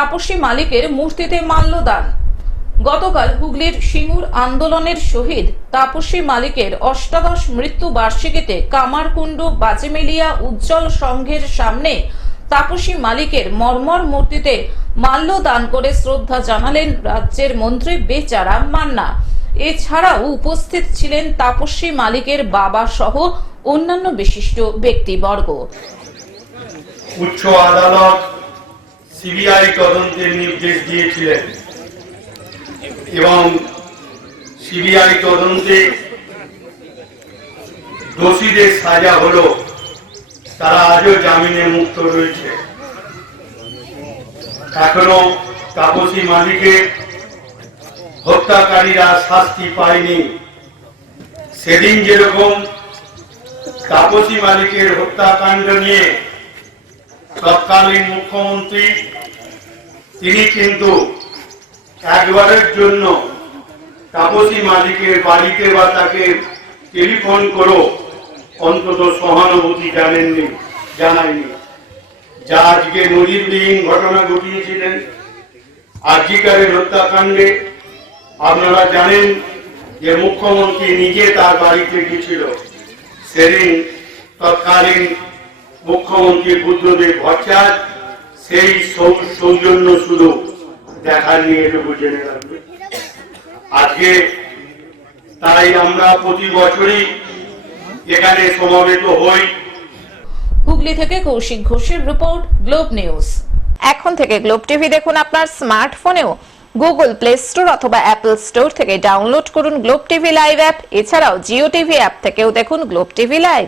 তাপসী মালিকের মূর্তিতে মাল্যদান। গতকাল হুগলির সিঙ্গুর আন্দোলনের শহীদ তাপসী মালিকের অষ্টাদশ মৃত্যু বার্ষিকীতে কামারকুণ্ড বাজেমেলিয়া উজ্জ্বল সংঘের সামনে তাপসী মালিকের মর্মর মূর্তিতে মাল্যদান করে শ্রদ্ধা জানালেন রাজ্যের মন্ত্রী বেচারাম মান্না। এছাড়াও উপস্থিত ছিলেন তাপসী মালিকের বাবা সহ অন্যান্য বিশিষ্ট ব্যক্তিবর্গ। উচ্চ আদালত সিবিআই তদন্তের নির্দেশ দিয়েছিলেন এবং সিবিআই তদন্তে দোষীদের সাজা হলো, তারা আজও জামিনে মুক্ত রয়েছে। এখনো তাপসী মালিকের হত্যাকারীরা শাস্তি পায়নি। সেদিন যেরকম তাপসী মালিকের হত্যাকাণ্ড নিয়ে তৎকালীন মুখ্যমন্ত্রী তিনি কিন্তু একবারের জন্য তাপসী মালিকের বাড়িতে বা তাকে টেলিফোন করো অন্তত সহানুভূতি জানায়নি, যা আজকে নজিরবিহীন ঘটনা ঘটিয়েছিলেন। আরজিকরের হত্যাকাণ্ডে আপনারা জানেন যে মুখ্যমন্ত্রী নিজে তার বাড়িতে গিয়েছিল। সেদিন তৎকালীন মুখ্যমন্ত্রী বুদ্ধদেব ভট্টাচার্য সেই সৌজন্য শুধু দেখার নিয়ে এটুকু জেনে রাখবে। আজকে তাই আমরা প্রতি বছরই এখানে সমবেত হই। হুগলি থেকে কৌশিক ঘোষের রিপোর্ট, গ্লোব নিউজ। এখন থেকে গ্লোব টিভি দেখুন আপনার স্মার্টফোনেও। গুগল প্লে স্টোর অথবা অ্যাপল স্টোর থেকে ডাউনলোড করুন গ্লোব টিভি লাইভ অ্যাপ। এছাড়াও জিও টিভি অ্যাপ থেকেও দেখুন গ্লোব টিভি লাইভ।